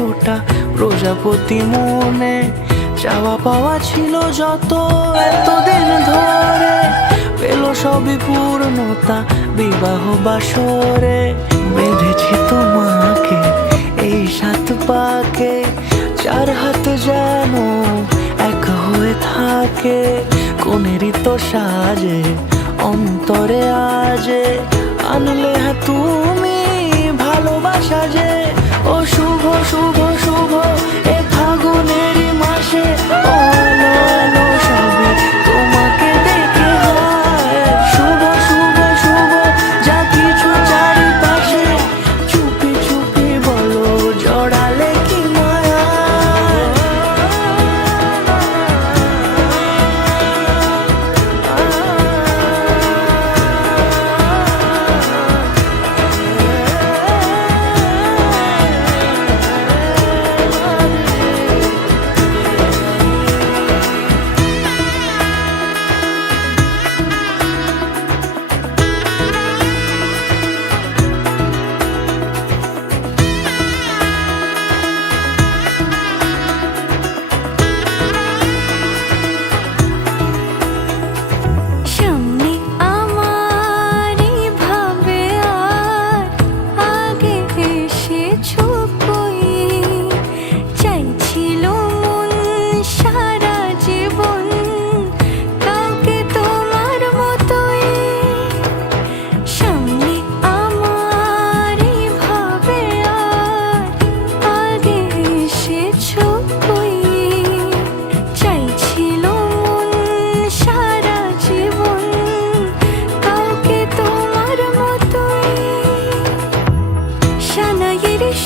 100টা প্রজাপতি মনে, চাওয়া পাওয়া ছিল যত এতদিন ধরে, পেল সবই পূর্ণতা বিবাহ বাসরে। বেঁধেছি তোমাকে এই 7 পাকে, 4 হাত যেন এক হয়ে থাকে। কোনেরই তো সাজে অন্তরে আজে, আনলে হ্যাঁ তুমি ভালোবাসা যে। ও শুভ শুভ শুভ এ ফাগুনেরই মাসে, ও আলো আলো সবে তোমাকে দেখে হয়। শুভ শুভ শুভ যা কিছু চারিপাশে, চুপি চুপি বলো জড়ালে কি মায়া।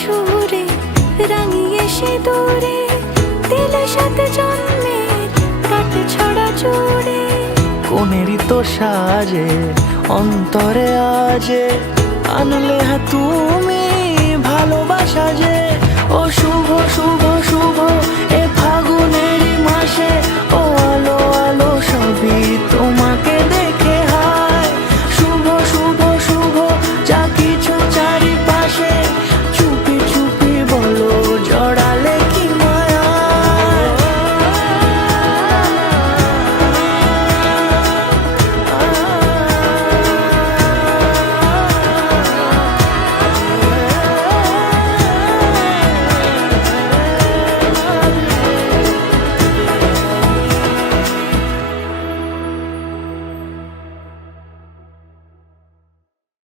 সুরে রাঙিয়ে সে দূরে দিলে 7 জন্মের কাট ছড়া জোড়ে। কোনেরই তো সাজে অন্তরে আজে, আনলে হ্যাঁ তুমি ভালোবাসা যে। ও শুভ শুভ